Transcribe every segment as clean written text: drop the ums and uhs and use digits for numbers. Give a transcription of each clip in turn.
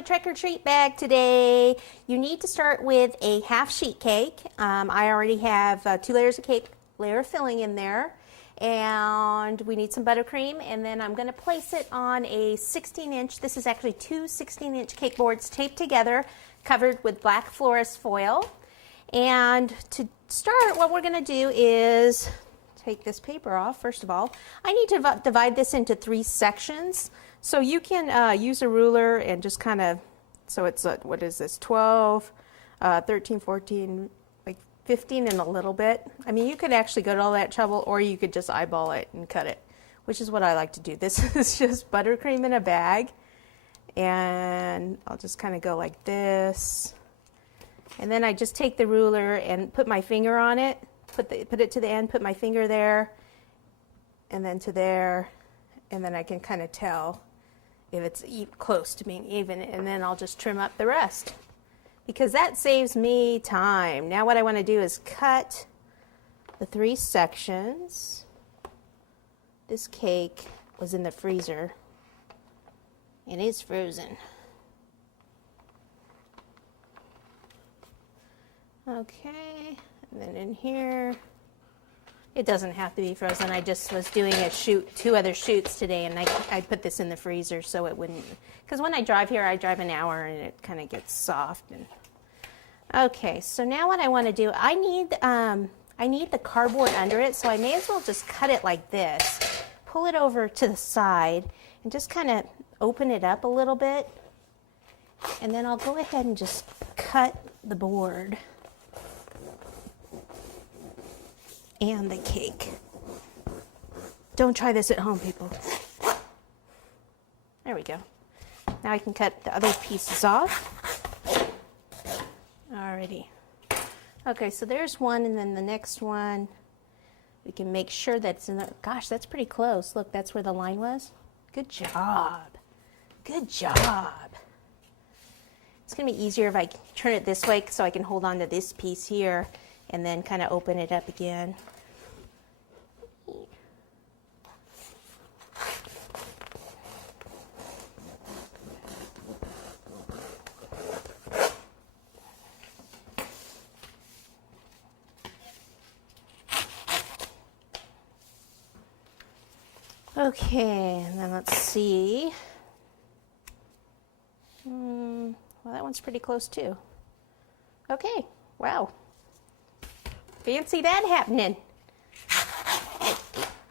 a trick or treat bag today. You need to start with a half sheet cake. I already have 2 layers of cake, layer of filling in there. And we need some buttercream, and then I'm going to place it on a 16-inch, this is actually 2 16-inch cake boards taped together, covered with black Florist Foil. And to start, what we're going to do is take this paper off. First of all, I need to divide this into 3 sections. So you can use a ruler and just kind of, so it's, what is this, 12, 13, 14, 15 and a little bit. I mean, you could actually go to all that trouble, or you could just eyeball it and cut it, which is what I like to do. This is just buttercream in a bag, and I'll just kind of go like this, and then I just take the ruler and put my finger on it, put it to the end, put my finger there, and then to there, and then I can kind of tell if it's close to being even, and then I'll just trim up the rest, because that saves me time. Now what I want to do is cut the 3 sections. This cake was in the freezer and it's frozen. Okay, and then in here, it doesn't have to be frozen. I just was doing a shoot, 2 other shoots today, and I put this in the freezer so it wouldn't, because when I drive here, I drive an hour and it kind of gets soft. And okay, so now what I want to do, I need the cardboard under it, so I may as well just cut it like this, pull it over to the side, and just kind of open it up a little bit, and then I'll go ahead and just cut the board and the cake. Don't try this at home, people. There we go. Now I can cut the other pieces off. Alrighty. Okay, so there's one, and then the next one, we can make sure that's in the, gosh, that's pretty close. Look, that's where the line was. Good job. Good job. It's gonna be easier if I turn it this way so I can hold on to this piece here and then kind of open it up again. Okay, and then let's see. Well, that one's pretty close too. Okay, wow. Fancy that happening.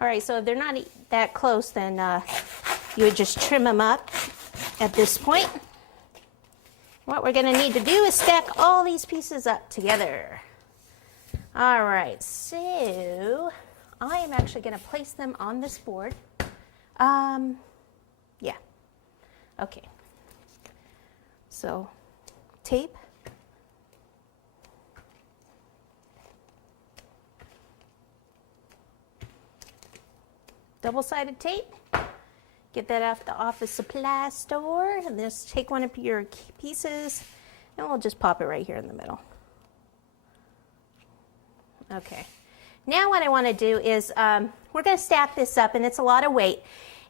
All right, so if they're not that close, then you would just trim them up at this point. What we're gonna need to do is stack all these pieces up together. All right, so I am actually gonna place them on this board. Yeah, okay. So, tape. Double-sided tape. Get that off the office supply store, and just take one of your pieces, and we'll just pop it right here in the middle. Okay. Now what I want to do is, we're going to stack this up, and it's a lot of weight.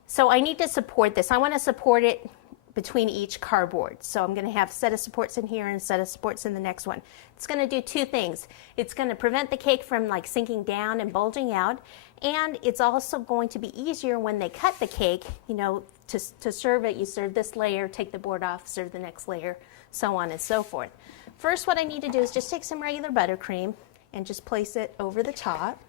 So I need to support this. I want to support it between each cardboard. So I'm going to have a set of supports in here and a set of supports in the next one. It's going to do 2 things. It's going to prevent the cake from like sinking down and bulging out, and it's also going to be easier when they cut the cake, you know, to serve it. You serve this layer, take the board off, serve the next layer, so on and so forth. First, what I need to do is just take some regular buttercream and just place it over the top.